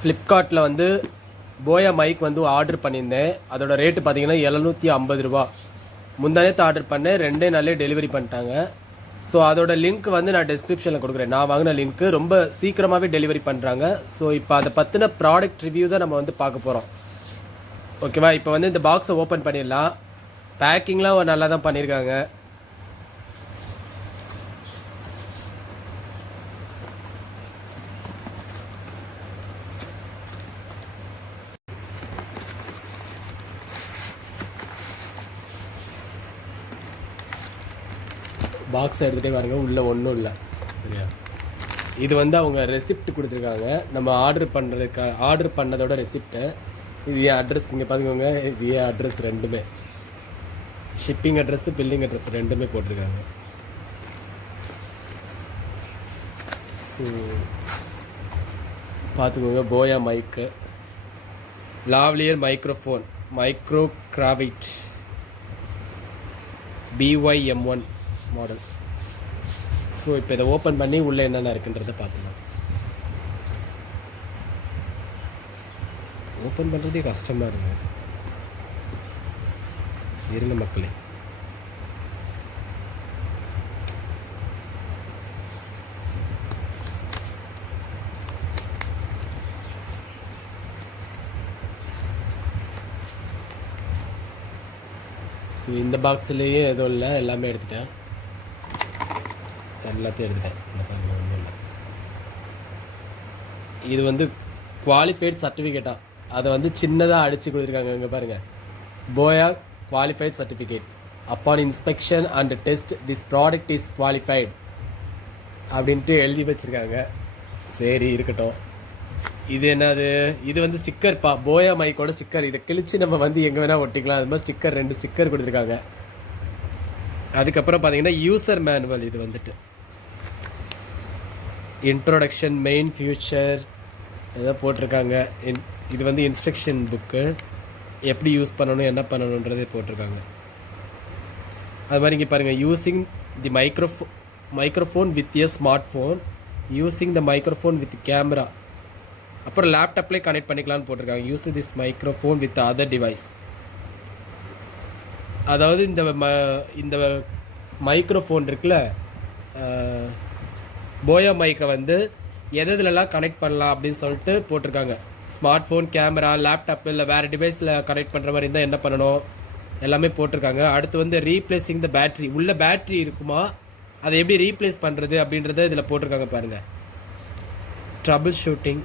ஃப்ளிப்கார்ட்டில் வந்து போயா மைக் வந்து ஆர்டர் பண்ணியிருந்தேன். அதோட ரேட்டு பார்த்தீங்கன்னா 750 ரூபா. முந்தானேத்து ஆர்டர் பண்ணேன், 2 நாள்லேயே டெலிவரி பண்ணிட்டாங்க. ஸோ அதோட லிங்க் வந்து நான் டிஸ்கிரிப்ஷனில் கொடுக்குறேன். நான் வாங்கின லிங்க்கு ரொம்ப சீக்கிரமாகவே டெலிவரி பண்ணுறாங்க. ஸோ இப்போ அதை பற்றின ப்ராடக்ட் ரிவ்யூ தான் நம்ம வந்து பார்க்க போகிறோம். ஓகேவா? இப்போ வந்து இந்த பாக்ஸை ஓப்பன் பண்ணிடலாம். பேக்கிங்லாம் நல்லா தான் பண்ணியிருக்காங்க. பாக்ஸ் எடுத்துகிட்டே பாருங்க, உள்ளே ஒன்றும் இல்லை. சரியா? இது வந்து அவங்க ரெசிப்ட் கொடுத்துருக்காங்க. நம்ம ஆர்டர் பண்ணதோட ரெசிப்ட்டு. இது என் அட்ரஸ், இங்கே பார்த்துக்கோங்க. இது என் அட்ரஸ் ரெண்டுமே, ஷிப்பிங் அட்ரஸ், பில்லிங் அட்ரஸ் ரெண்டுமே போட்டிருக்காங்க. ஸோ பார்த்துக்கோங்க. Boya mic, lavalier microphone, micro கிராவிட் BYM1 மாடல். ஸோ இப்போ இதை ஓப்பன் பண்ணி உள்ளே என்னென்ன இருக்குன்றதை பார்த்துக்கலாம். ஓப்பன் பண்ணுறதே கஷ்டமாக இருக்குது. இருங்க மக்களே. ஸோ இந்த பாக்ஸ்லேயே எதுவும் இல்லை, எல்லாமே எடுத்துட்டேன். எல்லாத்தையும் எடுத்துட்டேன். இந்த பாருங்க, ஒன்றும் இல்லை. இது வந்து குவாலிஃபைட் சர்டிஃபிகேட்டாக, அதை வந்து சின்னதாக அடித்து கொடுத்துருக்காங்க. இங்கே பாருங்கள், போயா qualified certificate. Upon inspection and test this product is qualified அப்படின்ட்டு எழுதி வச்சுருக்காங்க. சரி, இருக்கட்டும். இது என்னது? இது வந்து ஸ்டிக்கர்ப்பா, போயா மைக்கோட ஸ்டிக்கர். இதை கிழிச்சு நம்ம வந்து எங்கே வேணால் ஒட்டிக்கலாம். அது மாதிரி ஸ்டிக்கர், 2 ஸ்டிக்கர் கொடுத்துருக்காங்க. அதுக்கப்புறம் பார்த்தீங்கன்னா யூசர் மேனுவல். இது வந்துட்டு இன்ட்ரோடக்ஷன், மெயின் ஃபியூச்சர் ஏதோ போட்டிருக்காங்க. இது வந்து இன்ஸ்ட்ரக்ஷன் புக்கு, எப்படி யூஸ் பண்ணணும், என்ன பண்ணணுன்றதே போட்டிருக்காங்க. அது மாதிரி இங்கே பாருங்கள், using the microphone with a smart phone, using the microphone with camera. அப்புறம் லேப்டாப்லேயே கனெக்ட் பண்ணிக்கலாம்னு போட்டிருக்காங்க. Use this microphone with other device. அதாவது இந்த மைக்ரோஃபோன் இருக்குல்ல, போயா மைக்கை வந்து எதுலலாம் கனெக்ட் பண்ணலாம் அப்படின்னு சொல்லிட்டு போட்டிருக்காங்க. ஸ்மார்ட் ஃபோன், கேமரா, லேப்டாப், இல்லை வேறு டிவைஸில் கனெக்ட் பண்ணுற மாதிரி இருந்தால் என்ன பண்ணணும் எல்லாமே போட்டிருக்காங்க. அடுத்து வந்து ரீப்ளேஸிங் த பேட்ரி. உள்ள பேட்ரி இருக்குமா, அதை எப்படி ரீப்ளேஸ் பண்ணுறது அப்படின்றத இதில் போட்டிருக்காங்க பாருங்கள். Trouble shooting.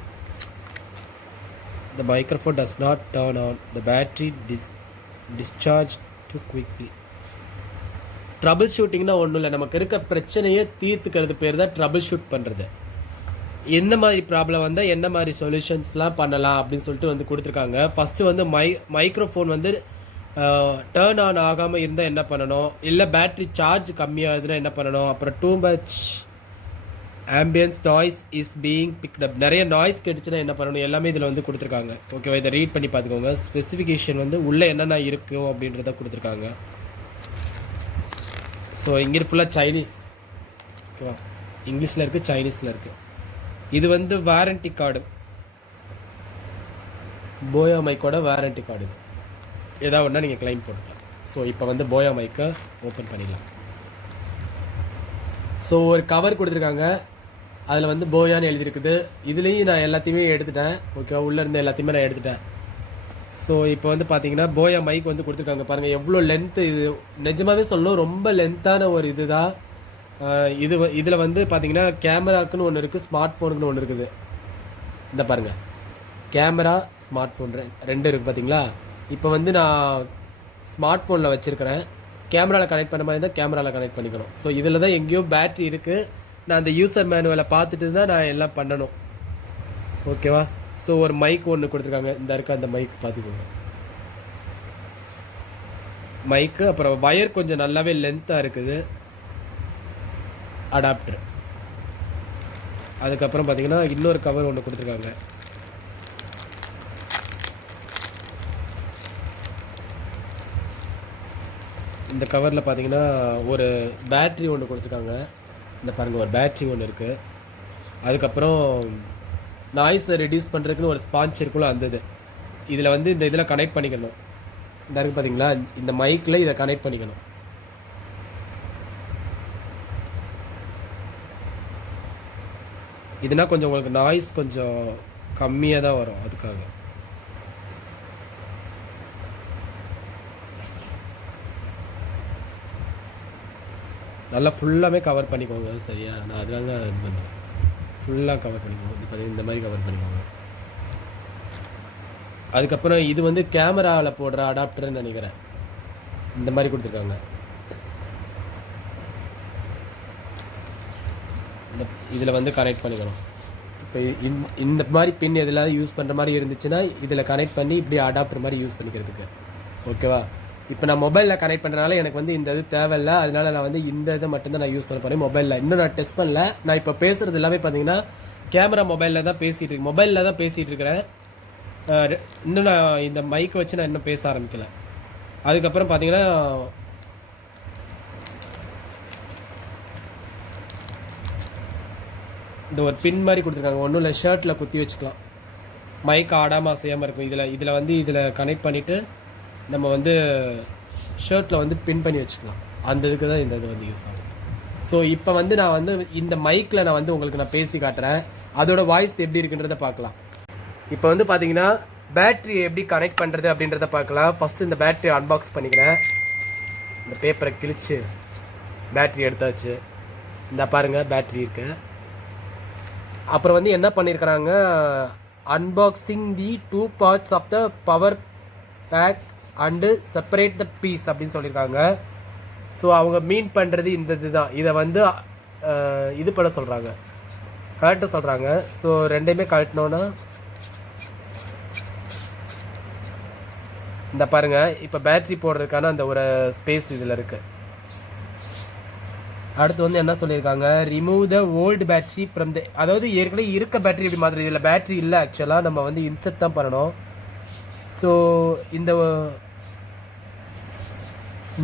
The microphone does not turn on. The battery discharge too quickly. Trouble ஷூட்டிங்னா ஒன்றும் இல்லை, நமக்கு இருக்க பிரச்சனையை தீர்த்துக்கிறது பேர் தான் ட்ரபிள் ஷூட் பண்ணுறது. என்ன மாதிரி ப்ராப்ளம் வந்தால் என்ன மாதிரி சொல்யூஷன்ஸ்லாம் பண்ணலாம் அப்படின்னு சொல்லிட்டு வந்து கொடுத்துருக்காங்க. ஃபஸ்ட்டு வந்து மைக்ரோஃபோன் வந்து டேர்ன் ஆன் ஆகாமல் இருந்தால் என்ன பண்ணணும், இல்லை பேட்ரி சார்ஜ் கம்மியாகுதுன்னா என்ன பண்ணணும், அப்புறம் too much ambience noise is being picked up, நிறைய நாய்ஸ் கிடைச்சுன்னா என்ன பண்ணணும், எல்லாமே இதில் வந்து கொடுத்துருக்காங்க. ஓகேவா? இதை ரீட் பண்ணி பார்த்துக்கோங்க. ஸ்பெசிஃபிகேஷன் வந்து உள்ளே என்னென்ன இருக்கும் அப்படின்றத கொடுத்துருக்காங்க. ஸோ இங்கே ஃபுல்லாக சைனீஸ். ஓகேவா? இங்கிலீஷில் இருக்குது, சைனீஸில் இருக்குது. இது வந்து வாரண்டி கார்டு, போயா மைக்கோட வாரண்டி கார்டு. இது ஏதாவது ஒன்றா நீங்கள் கிளைம் போட்டுக்கலாம். ஸோ இப்போ வந்து போயா மைக்கை ஓப்பன் பண்ணிடலாம். ஸோ ஒரு கவர் கொடுத்துருக்காங்க, அதில் வந்து போயான்னு எழுதியிருக்குது. இதுலேயும் நான் எல்லாத்தையுமே எடுத்துட்டேன். ஓகேவா? உள்ளே இருந்து எல்லாத்தையுமே நான் எடுத்துட்டேன். ஸோ இப்போ வந்து பார்த்தீங்கன்னா போயா மைக் வந்து கொடுத்துருக்காங்க. பாருங்கள் எவ்வளோ லென்த்து. இது நிஜமாகவே சொல்லணும், ரொம்ப லென்த்தான ஒரு இது தான். இதில் வந்து பார்த்தீங்கன்னா கேமராக்குன்னு ஒன்று இருக்குது, ஸ்மார்ட் ஃபோனுக்குன்னு ஒன்று இருக்குது. இந்த பாருங்கள், கேமரா, ஸ்மார்ட் ஃபோன் ரெண்டு இருக்குது பார்த்தீங்களா? இப்போ வந்து நான் ஸ்மார்ட் ஃபோனில் வச்சுருக்கிறேன். கேமராவில் கனெக்ட் பண்ண மாதிரி இருந்தால் கேமராவில் கனெக்ட் பண்ணிக்கணும். ஸோ இதில் தான் எங்கேயோ பேட்ரி இருக்குது. நான் அந்த யூசர் மேனுவலை பார்த்துட்டு தான் நான் எல்லாம் பண்ணணும். ஓகேவா? ஸோ ஒரு மைக் ஒன்று கொடுத்துருக்காங்க. இந்த இருக்க அந்த மைக் பார்த்துக்கோங்க, மைக்கு. அப்புறம் வயர் கொஞ்சம் நல்லாவே லென்த்தாக இருக்குது, அடாப்டர். அதுக்கப்புறம் பார்த்தீங்கன்னா இன்னொரு கவர் ஒன்று கொடுத்துருக்காங்க. இந்த கவரில் பார்த்தீங்கன்னா ஒரு பேட்ரி ஒன்று கொடுத்துருக்காங்க. இந்த பாருங்கள், ஒரு பேட்ரி ஒன்று இருக்குது. அதுக்கப்புறம் நாய்ஸை ரெடியூஸ் பண்ணுறதுக்குன்னு ஒரு ஸ்பான்ச் இருக்குல்ல அந்த இது இதில் வந்து இந்த இதில் கனெக்ட் பண்ணிக்கணும். இந்த இருக்குது பார்த்தீங்களா, இந்த மைக்கில் இதை கனெக்ட் பண்ணிக்கணும். இதுனா கொஞ்சம் உங்களுக்கு நாய்ஸ் கொஞ்சம் கம்மியாக தான் வரும். அதுக்காக நல்லா ஃபுல்லாமே கவர் பண்ணிக்கோங்க. சரியா, நான் அதனால தான் இது பண்ணுறேன். ஃபுல்லாக கவர் பண்ணிக்கோங்க. இப்போ இந்த மாதிரி கவர் பண்ணிக்கோங்க. அதுக்கப்புறம் இது வந்து கேமராவில் போடுற அடாப்டர்னு நினைக்கிறேன். இந்த மாதிரி கொடுத்துருக்காங்க. இதில் வந்து கனெக்ட் பண்ணிக்கணும். இப்போ இந்த மாதிரி பின் எதில் யூஸ் பண்ணுற மாதிரி இருந்துச்சுன்னா இதில் கனெக்ட் பண்ணி இப்படி அடாப்டர் மாதிரி யூஸ் பண்ணிக்கிறதுக்கு. ஓகேவா? இப்போ நான் மொபைலில் கனெக்ட் பண்ணுறதுனால எனக்கு வந்து இந்த இது தேவையில்லை. அதனால நான் வந்து இந்த இதை மட்டும்தான் நான் யூஸ் பண்ண போகிறேன் மொபைலில். இன்னும் நான் டெஸ்ட் பண்ணல. நான் இப்போ பேசுகிறது எல்லாமே பார்த்தீங்கன்னா கேமரா மொபைலில் தான் பேசிகிட்டு இருக்கிறேன். இன்னும் நான் இந்த மைக்கை வச்சு நான் இன்னும் பேச ஆரம்பிக்கல. அதுக்கப்புறம் பார்த்தீங்கன்னா இந்த ஒரு பின் மாதிரி கொடுத்துருக்காங்க. ஒன்றும் இல்லை, ஷர்ட்டில் குத்தி வச்சுக்கலாம். மைக் ஆடாமல் அசையாமல் இருக்கும். இதில் வந்து இதில் கனெக்ட் பண்ணிவிட்டு நம்ம வந்து ஷர்ட்டில் வந்து பின் பண்ணி வச்சுக்கலாம். அந்த இதுக்கு தான் இந்த இது வந்து யூஸ் ஆகும். ஸோ இப்போ வந்து நான் வந்து இந்த மைக்கில் நான் வந்து உங்களுக்கு நான் பேசி காட்டுறேன். அதோட வாய்ஸ் எப்படி இருக்குன்றதை பார்க்கலாம். இப்போ வந்து பார்த்தீங்கன்னா பேட்ரி எப்படி கனெக்ட் பண்ணுறது அப்படின்றத பார்க்கலாம். ஃபஸ்ட்டு இந்த பேட்ரி அன்பாக்ஸ் பண்ணிக்கிறேன். இந்த பேப்பரை கிழிச்சு பேட்ரி எடுத்தாச்சு. இந்த பாருங்கள் பேட்ரி இருக்கு. அப்புறம் வந்து என்ன பண்ணியிருக்கிறாங்க, unboxing the 2 parts of the power pack and separate the piece அப்படின்னு சொல்லியிருக்காங்க. ஸோ அவங்க மீன் பண்ணுறது இந்த இதுதான். இதை வந்து இது பண்ண சொல்கிறாங்க, கழட்ட சொல்கிறாங்க. ஸோ ரெண்டையுமே கழட்டினோன்னா இந்த பாருங்கள், இப்போ பேட்ரி போடுறதுக்கான அந்த ஒரு ஸ்பேஸ் இதில் இருக்குது. அடுத்து வந்து என்ன சொல்லியிருக்காங்க, remove the old battery from the, அதாவது ஏற்கனவே இருக்க பேட்ரி இப்படி மாதிரி இதில் பேட்ரி இல்லை. ஆக்சுவலாக நம்ம வந்து இன்செர்ட் தான் பண்ணணும். ஸோ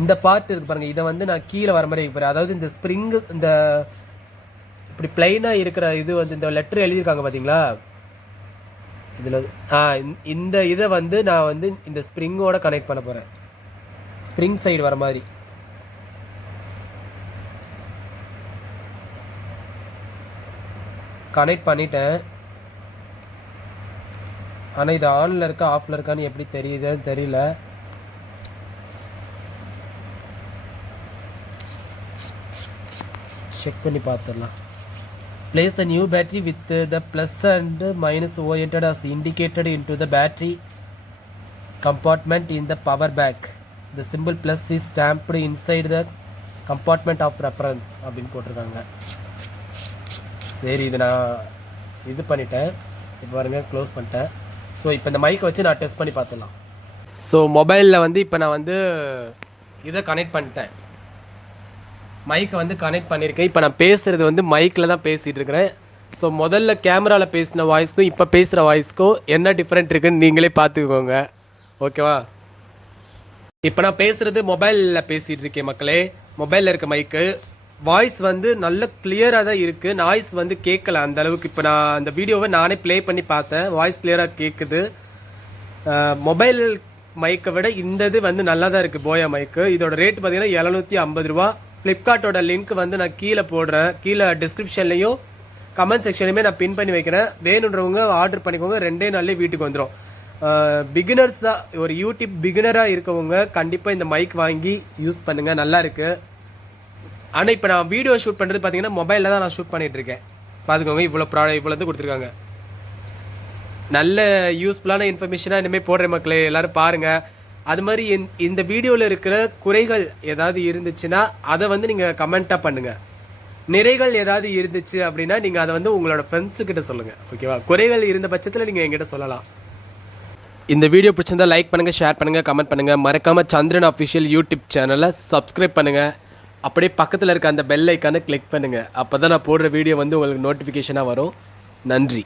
இந்த பார்ட் இருக்குது பாருங்கள், இதை வந்து நான் கீழே வர மாதிரி வைப்பேன். அதாவது இந்த ஸ்ப்ரிங்கு, இந்த இப்படி பிளைனாக இருக்கிற இது வந்து இந்த லெட்டர் எழுதியிருக்காங்க பார்த்தீங்களா, இதில் இந்த இதை வந்து நான் வந்து இந்த ஸ்ப்ரிங்கோட கனெக்ட் பண்ண போகிறேன். ஸ்ப்ரிங் சைடு வர மாதிரி கனெக்ட் பண்ணிட்டேன். ஆனால் இது ஆனில் இருக்கா ஆஃபில் இருக்கான்னு எப்படி தெரியுதுன்னு தெரியல. செக் பண்ணி பார்த்துடலாம். Place the new battery with the plus and minus oriented as indicated into the battery compartment in the power bank. The symbol plus is stamped inside the compartment of reference அப்படின்னு போட்டிருக்காங்க. சரி, இது நான் இது பண்ணிட்டேன். இப்போ பாருங்க, க்ளோஸ் பண்ணிட்டேன். ஸோ இப்போ இந்த மைக்கை வச்சு நான் டெஸ்ட் பண்ணி பார்த்துடலாம். ஸோ மொபைலில் வந்து இப்போ நான் வந்து இதை கனெக்ட் பண்ணிட்டேன். மைக்கை வந்து கனெக்ட் பண்ணியிருக்கேன். இப்போ நான் பேசுகிறது வந்து மைக்கில் தான் பேசிகிட்டு இருக்கிறேன். ஸோ முதல்ல கேமராவில் பேசின வாய்ஸ்க்கும் இப்போ பேசுகிற வாய்ஸ்க்கும் என்ன டிஃப்ரெண்ட் இருக்குதுன்னு நீங்களே பார்த்துக்கோங்க. ஓகேவா? இப்போ நான் பேசுகிறது மொபைலில் பேசிகிட்டு இருக்கேன் மக்களே. மொபைலில் இருக்க மைக்கு வாய்ஸ் வந்து நல்ல கிளியராக தான் இருக்குது. நாய்ஸ் வந்து கேட்கல அந்த அளவுக்கு. இப்போ நான் அந்த வீடியோவை நானே ப்ளே பண்ணி பார்த்தேன். வாய்ஸ் கிளியராக கேட்குது. மொபைல் மைக்கை விட இந்த இது வந்து நல்லா தான் இருக்குது, போயா மைக்கு. இதோட ரேட் பார்த்தீங்கன்னா 750 ரூபா. ஃப்ளிப்கார்ட்டோட லிங்க் வந்து நான் கீழே போடுறேன். கீழே டிஸ்கிரிப்ஷன்லேயும் கமெண்ட் செக்ஷன்லையுமே நான் பின் பண்ணி வைக்கிறேன். வேணுன்றவங்க ஆர்டர் பண்ணிக்கோங்க. 2 நாள்லேயே வீட்டுக்கு வந்துடும். பிகினர்ஸாக, ஒரு யூடியூப் பிகினராக இருக்கவங்க கண்டிப்பாக இந்த மைக் வாங்கி யூஸ் பண்ணுங்கள், நல்லா இருக்குது. ஆனால் இப்போ நான் வீடியோ ஷூட் பண்ணுறது பார்த்தீங்கன்னா மொபைலில் தான் நான் ஷூட் பண்ணிகிட்ருக்கேன். பார்த்துக்கோங்க, இவ்வளோது கொடுத்துருக்காங்க. நல்ல யூஸ்ஃபுல்லான இன்ஃபர்மேஷனாக இனிமேல் போடுற மக்களே, எல்லோரும் பாருங்கள். அது மாதிரி இந்த வீடியோவில் இருக்கிற குறைகள் ஏதாவது இருந்துச்சுன்னா அதை வந்து நீங்கள் கமெண்ட்டாக பண்ணுங்கள். நிறைகள் ஏதாவது இருந்துச்சு அப்படின்னா நீங்கள் அதை வந்து உங்களோட ஃப்ரெண்ட்ஸுக்கிட்ட சொல்லுங்கள். ஓகேவா? குறைகள் இருந்த பட்சத்தில் நீங்கள் என்கிட்ட சொல்லலாம். இந்த வீடியோ பிடிச்சிருந்தால் லைக் பண்ணுங்கள், ஷேர் பண்ணுங்கள், கமெண்ட் பண்ணுங்கள். மறக்காமல் சந்திரன் அஃபிஷியல் யூடியூப் சேனலை சப்ஸ்கிரைப் பண்ணுங்கள். அப்படியே பக்கத்தில் இருக்க அந்த பெல் ஐக்கானை கிளிக் பண்ணுங்கள். அப்போ தான் நான் போடுற வீடியோ வந்து உங்களுக்கு நோட்டிஃபிகேஷனாக வரும். நன்றி.